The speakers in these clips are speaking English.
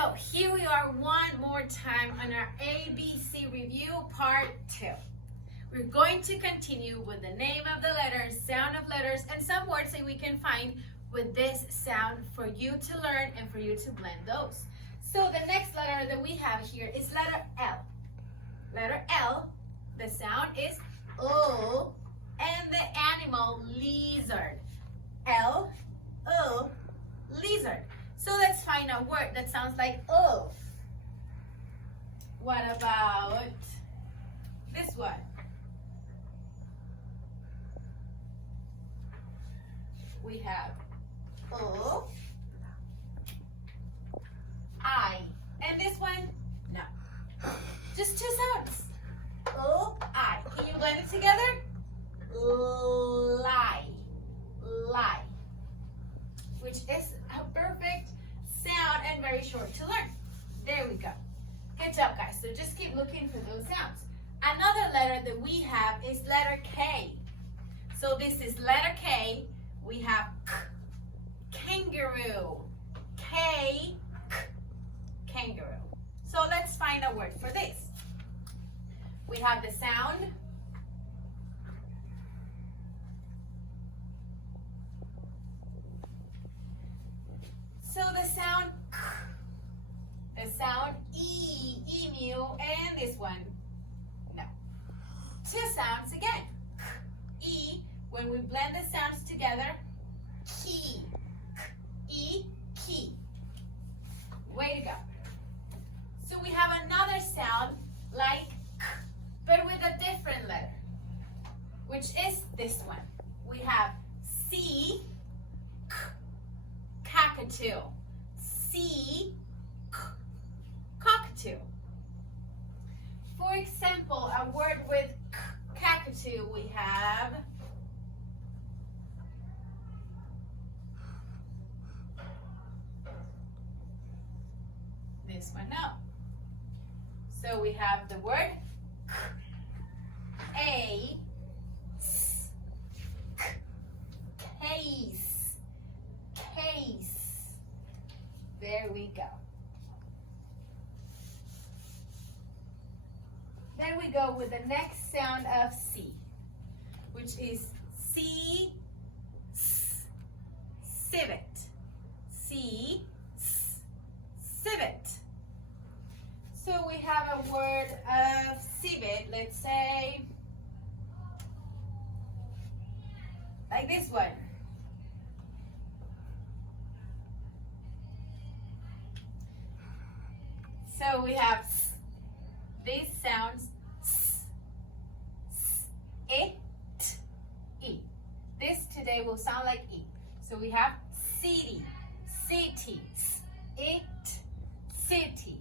So here we are one more time on our ABC review part 2. We're going to continue with the name of the letters, sound of letters, and some words that we can find with this sound for you to learn and for you to blend those. So the next letter that we have here is letter L. Letter L, the sound is O, and the animal lizard. L, O, lizard. So let's find a word that sounds like O. What about this one? We have O, I. And this one? No. Just two sounds. O, I. Can you blend it together? Lie. Lie. Which is a perfect sound and very short to learn. There we go. Good job, guys. So just keep looking for those sounds. Another letter that we have is letter K. So this is letter K. We have K, kangaroo. K, kangaroo. So let's find a word for this. We have the sound. So the sound E, emu, and this one, no. Two sounds again. E, when we blend the sounds together, key. E, key. Way to go. So we have another sound like K, but with a different letter, which is this one. We have C, K, cockatoo. C, K, cockatoo. For example, a word with K, cockatoo, we have this one, no. So we have the word A, S, K, case, case. There we go. Then we go with the next sound of C, which is C, S, civet. C, S, civet. So we have a word of civet, let's say, like this one. So we have S. These sounds S, S, it, E. This today will sound like E. So we have city, cities, it, city.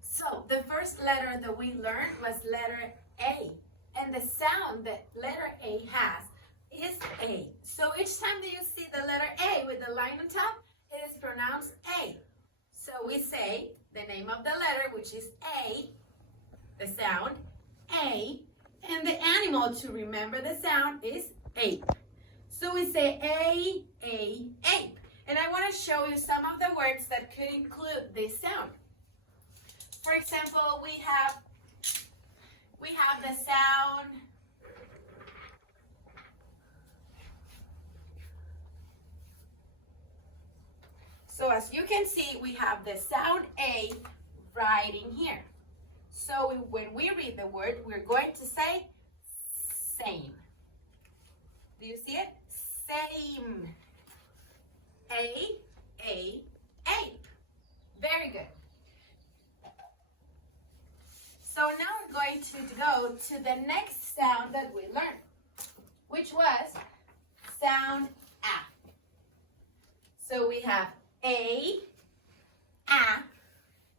So the first letter that we learned was letter A. And the sound that letter A has is A. So each time that you see the letter A with the line on top, it is pronounced A. So we say the name of the letter, which is A, the sound A, and the animal to remember the sound is ape. So we say A, ape. And I want to show you some of the words that could include this sound. For example, we have the sound So as you can see, we have the sound A right in here. So when we read the word, we're going to say same. Do you see it? Same. Ape. Very good. So now we're going to go to the next sound that we learned, which was sound A. So we have A,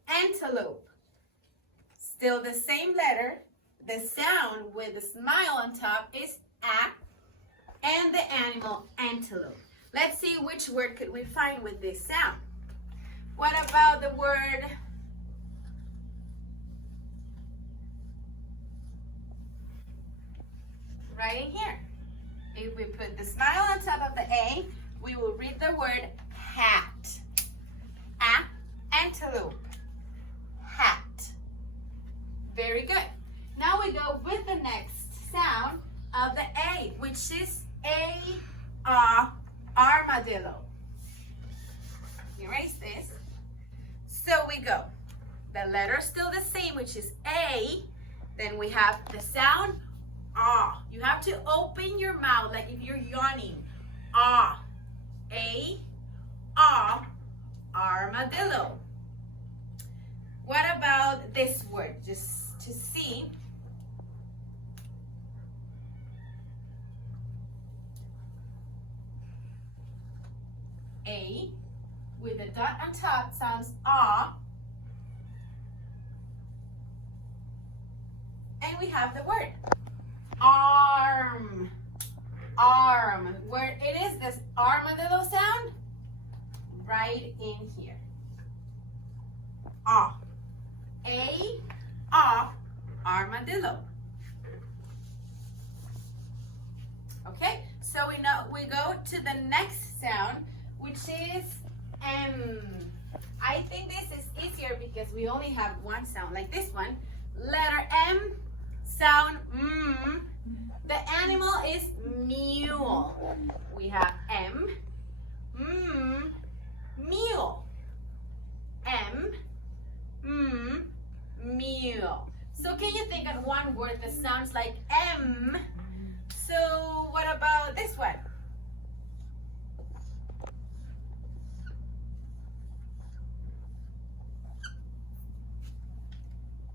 antelope. Still the same letter. The sound with the smile on top is A, and the animal antelope. Let's see which word could we find with this sound. What about the word right in here? If we put the smile on top of the A, we will read the word hat. Antelope. Hat. Very good. Now we go with the next sound of the A, which is armadillo. Erase this. So we go. The letter's still the same, which is A. Then we have the sound ah. You have to open your mouth like if you're yawning. Ah. A. Ah. Armadillo. What about this word? Just to see. A with a dot on top sounds ah. And we have the word arm. Arm. Where it is this armadillo sound? Right in here. Ah. A. Ah. Armadillo. Okay, so we go to the next sound, which is M. I think this is easier because we only have one sound, like this one. Letter M, sound M. The animal is mule. We have M, mule. M, mule. So can you think of one word that sounds like M? So what about this one?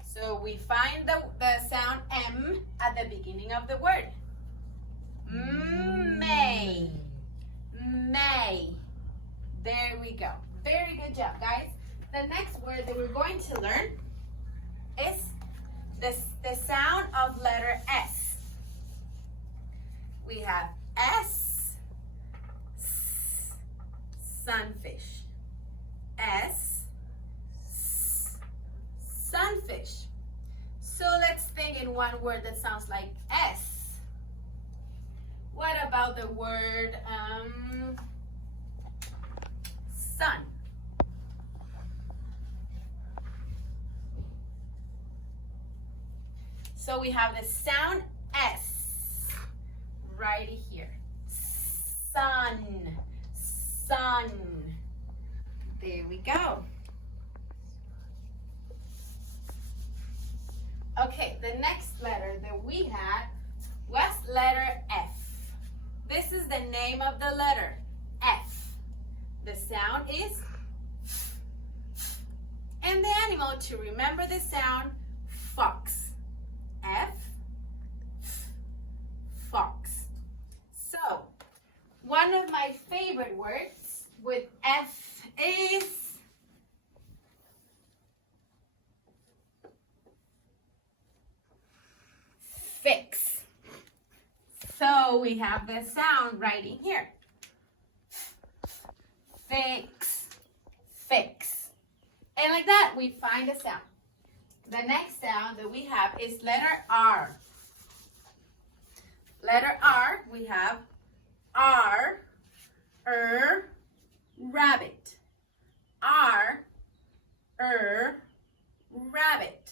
So we find the sound M at the beginning of the word. May. May. There we go. Very good job, guys. The next word that we're going to learn is the sound of letter S. We have S, sunfish. S, sunfish. So let's think in one word that sounds like S. What about the word sun? So we have the sound S right here. Sun, sun. There we go. Okay, the next letter that we had was letter F. This is the name of the letter, F. The sound is F. And the animal, to remember the sound, fox. F, fox. So, one of my favorite words with F is fix. So we have the sound right in here. Fix, fix. And like that, we find the sound. The next sound that we have is letter R. Letter R, we have R, rabbit. R, rabbit.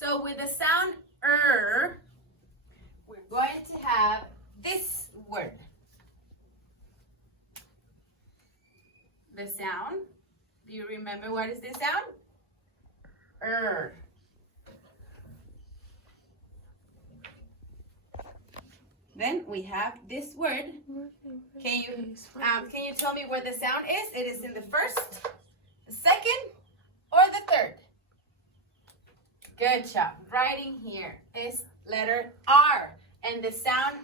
So with the sound we're going to have this word. The sound, do you remember what is this sound? Then we have this word. Can you tell me where the sound is? It is in the first, the second, or the third? Good job. Right in here is letter R and the sound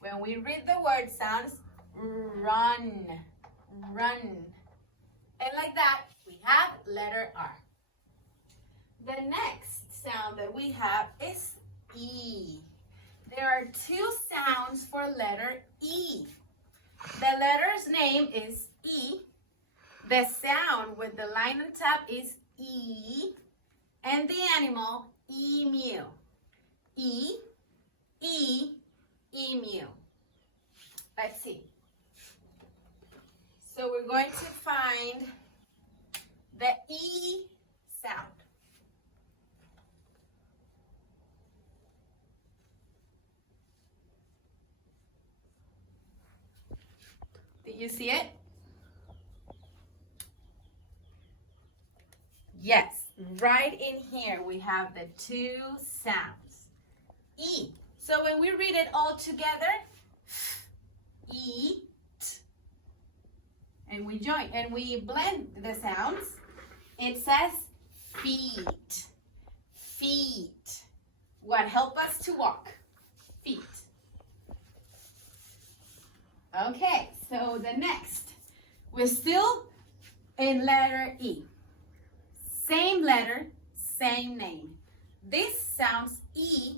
When we read the word, sounds run, run. And like that, we have letter R. The next sound that we have is E. There are two sounds for letter E. The letter's name is E. The sound with the line on top is E. And the animal, emu. E, emu. Let's see. So we're going to find the E sound. Did you see it? Yes, right in here we have the two sounds. E. So when we read it all together, eat, and we join and we blend the sounds, it says feet. Feet. What help us to walk? Feet. Okay, so the next, we're still in letter E. Same letter, same name. This sounds E.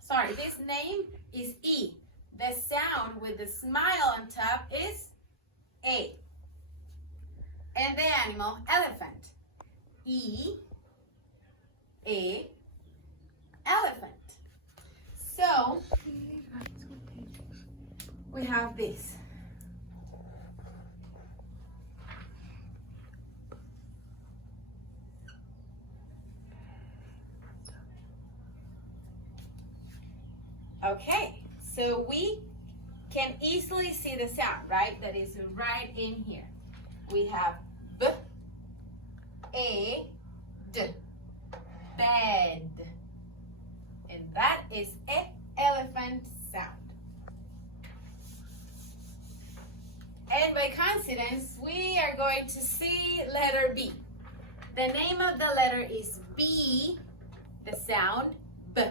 Sorry, this name is E. The sound with the smile on top is A. And the animal, elephant. E, A, elephant. So, we have this. Okay, so we can easily see the sound, right? That is right in here. We have B, A, D, bed. And that is a elephant sound. And by coincidence, we are going to see letter B. The name of the letter is B, the sound B.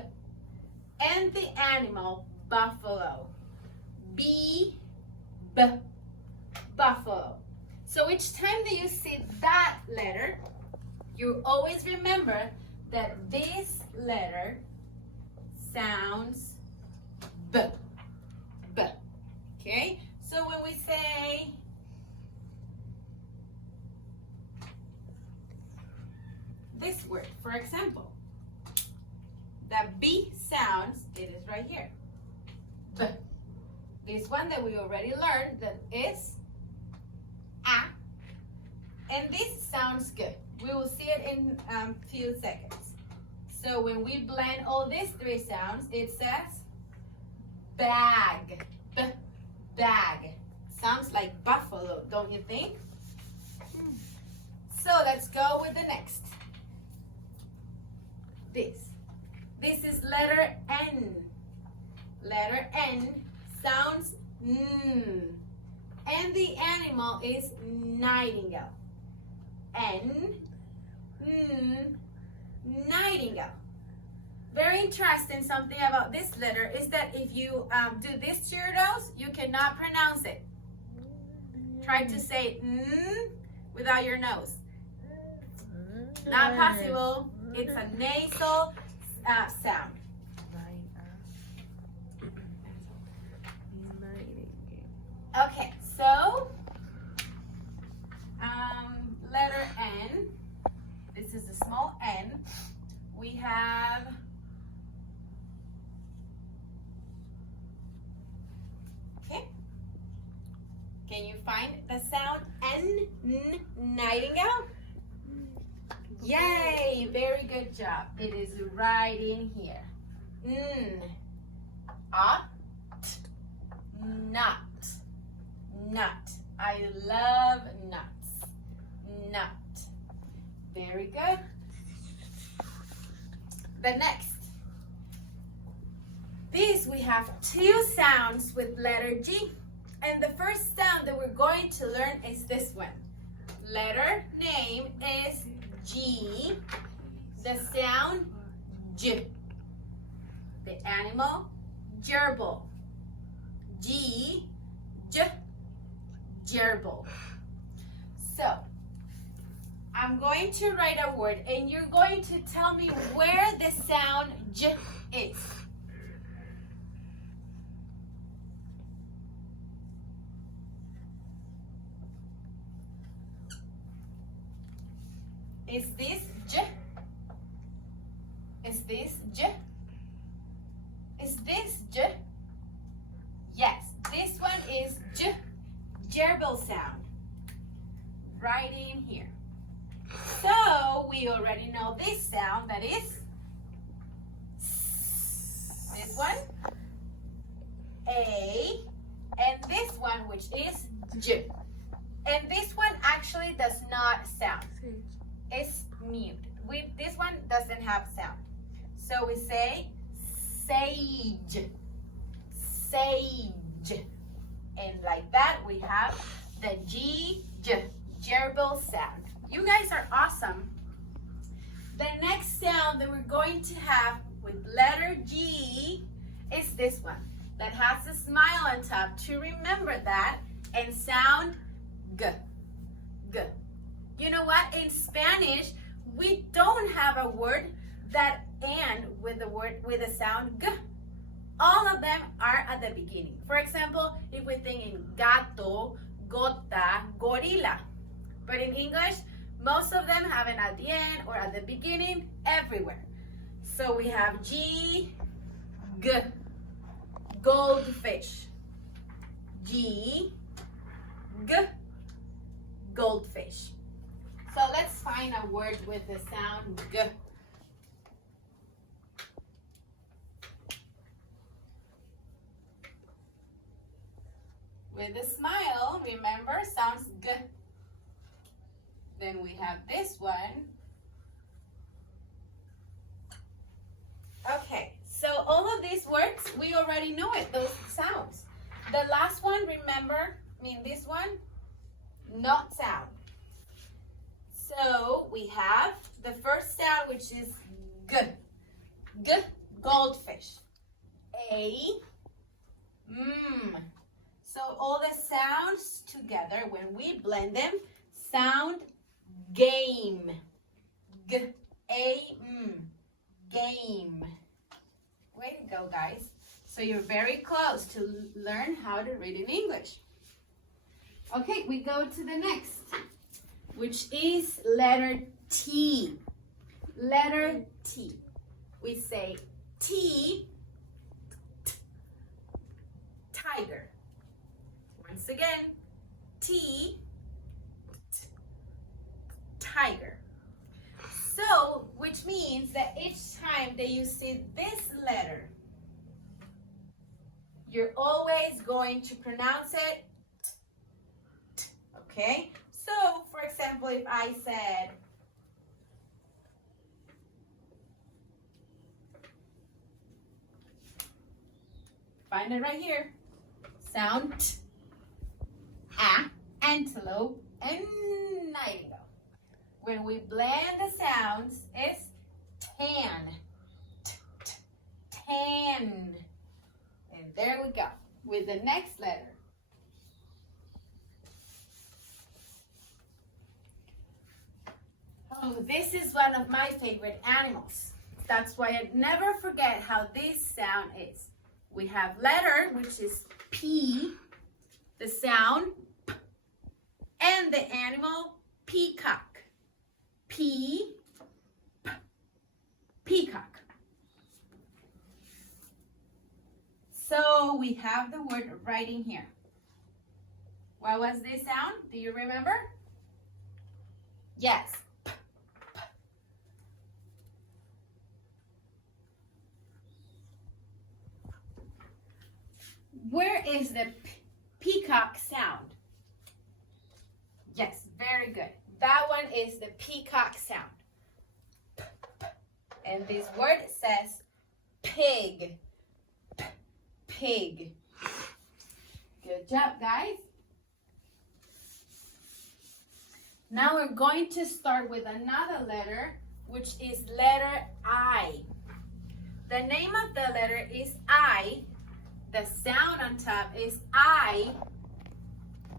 And the animal, buffalo. B, B, buffalo. So each time that you see that letter, you always remember that this letter sounds B, B, okay? So when we say this word, for example, the B sounds, it is right here. B. This one that we already learned that is A. And this sounds good. We will see it in a few seconds. So when we blend all these three sounds, it says bag. B, bag. Sounds like buffalo, don't you think? So let's go with the next. This is letter N. Letter N sounds N. And the animal is nightingale. N, N, nightingale. Very interesting something about this letter is that if you do this to your nose, you cannot pronounce it. Try to say N without your nose. Not possible. It's a nasal sound. Okay, so letter N. This is a small N. We have okay. Can you find the sound N? Nightingale? Yay! Very good job. It is right in here. N. A. T. Nut. Nut. I love nuts. Nut. Very good. The next. These we have two sounds with letter G. And the first sound that we're going to learn is this one. Letter name is G. The sound J. The animal gerbil. G, J, gerbil. So, I'm going to write a word and you're going to tell me where the sound J is. Is this J? Is this J? Is this J? Yes, this one is J, gerbil sound. Right in here. So we already know this sound, that is this one, A, and this one, which is J. And this one actually does not sound. It's mute. This one doesn't have sound. So we say sage, sage. And like that, we have the gerbil sound. You guys are awesome. The next sound that we're going to have with letter G is this one that has a smile on top, to remember that, and sound G, G. You know what? In Spanish, we don't have a word that end with the sound G. All of them are at the beginning. For example, if we think in gato, gota, gorila. But in English, most of them have it at the end or at the beginning, everywhere. So we have G, G, goldfish. G, G, goldfish. So let's find a word with the sound G. With a smile, remember, sounds G. Then we have this one. Okay, so all of these words, we already know it, those sounds. The last one, remember, this one, not sound. So we have the first sound, which is G. G, goldfish. A, So all the sounds together, when we blend them, sound game. G, A, game. Way to go, guys. So you're very close to learn how to read in English. Okay, we go to the next, which is letter T. Letter T. We say T, tiger. Once again, T, tiger. So, which means that each time that you see this letter, you're always going to pronounce it t, okay? So, for example, if I said, find it right here, sound t, antelope, and nightingale. When we blend the sounds, it's tan, tan. And there we go, with the next letter. Oh, this is one of my favorite animals. That's why I never forget how this sound is. We have letter, which is P, the sound P, and the animal peacock. P, P, peacock. So we have the word right in here. What was this sound? Do you remember? Yes. P, P. Where is the peacock sound? Yes, very good. That one is the peacock sound. P, P. And this word says pig. P, pig. Good job, guys. Now we're going to start with another letter, which is letter I. The name of the letter is I. The sound on top is I.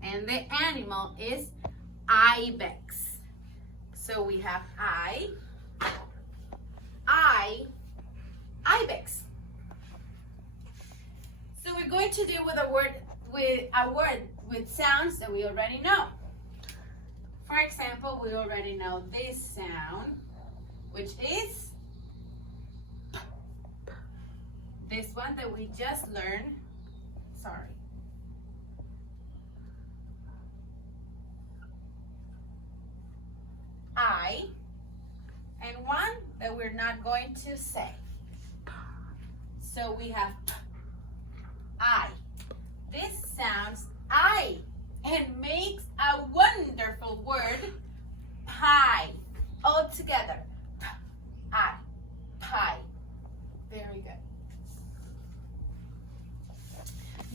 And the animal is ibex. So we have ibex. So we're going to deal with a word with sounds that we already know. For example, we already know this sound, which is P. This one that we just learned. Sorry. I, and one that we're not going to say. So we have p, I. This sounds I and makes a wonderful word, pie, all together. P, I, pie. Very good.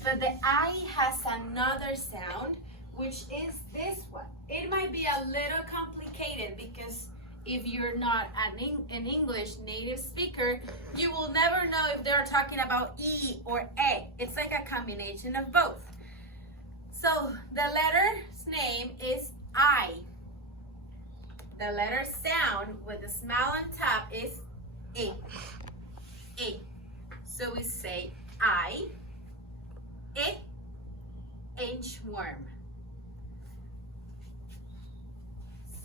But the I has another sound, which is this one. It might be a little complicated because if you're not an English native speaker, you will never know if they're talking about E or A. It's like a combination of both. So the letter's name is I. The letter sound with the smile on top is E. E. So we say I, E, inchworm.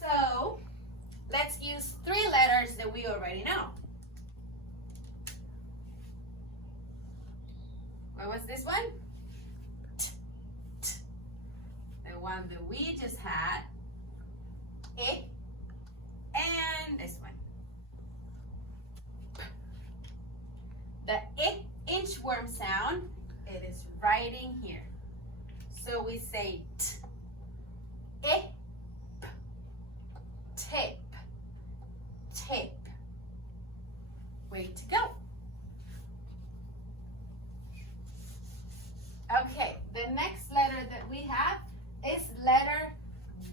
So let's use 3 letters that we already know. What was this one? T, t. The one that we just had. I, and this one. P. The I, inchworm sound, it is right in here. So we say t, I, p, tip, tip. Way to go. Okay, the next letter that we have is letter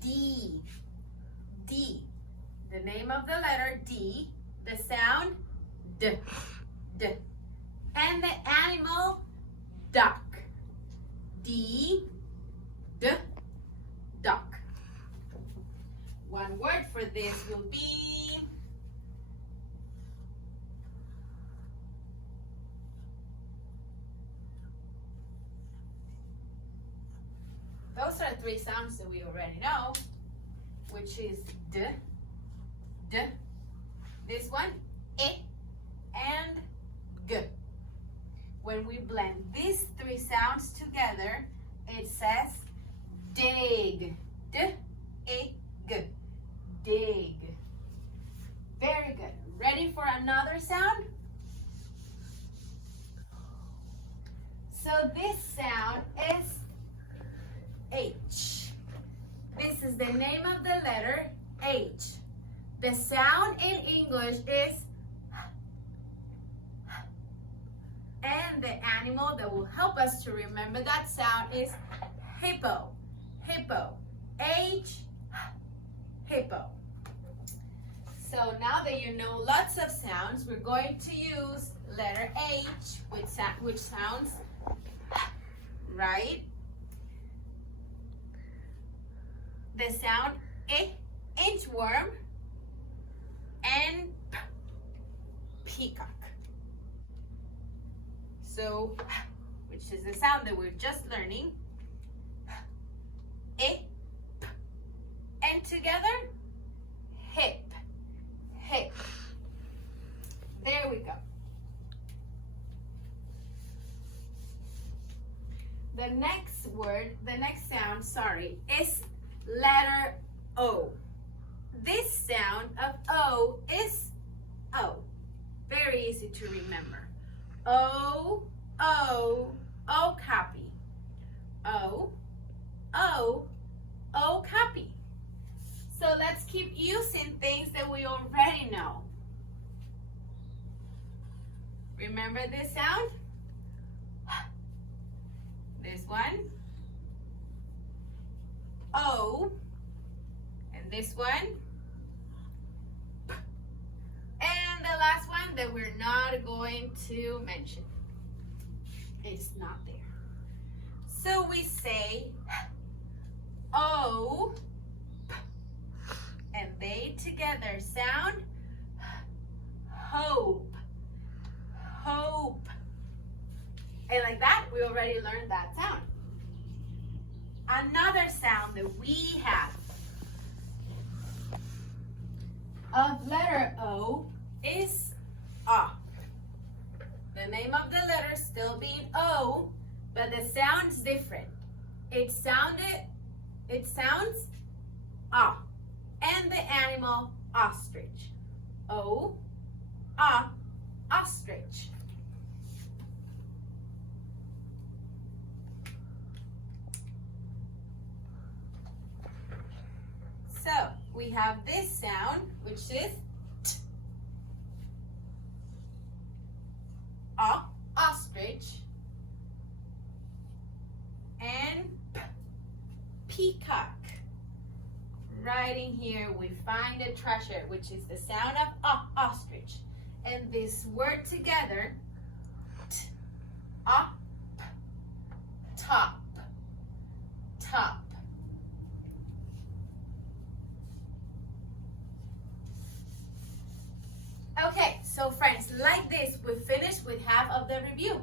D. D. The name of the letter D, the sound D, D. And the animal duck. D, D, duck. One word for this will be those are 3 sounds that we already know, which is D, D, this one, I, and G. When we blend these 3 sounds together, it says dig. D, I, G. Dig. Very good. Ready for another sound? So this sound is H. This is the name of the letter H. The sound in English is and the animal that will help us to remember that sound is hippo. Hippo. H, hippo. So now that you know lots of sounds, we're going to use letter H, which sounds right. The sound I, inchworm, and P, peacock. So, which is the sound that we're just learning. I, P, and together, hip, hip. There we go. The next word, the next sound, is letter O. This sound of O is O. Very easy to remember. O, O, okapi. O, O, okapi. So let's keep using things that we already know. Remember this sound? This one. O. And this one. P. And the last one that we're not going to mention. It's not there. So we say O, P, and they together sound hope. Hope. And like that, we already learned that sound. Another sound that we have of letter O is A. The name of the letter still being O, but the sound's different. It sounds A. And the animal ostrich. O, ostrich. So we have this sound, which is t. Ostrich. And p, peacock. Right in here we find the treasure, which is the sound of ostrich. And this word together, t, top, top. Okay, so friends, like this, we finished with half of the review.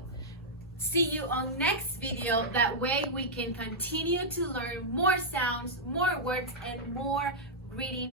See you on next video. That way we can continue to learn more sounds, more words, and more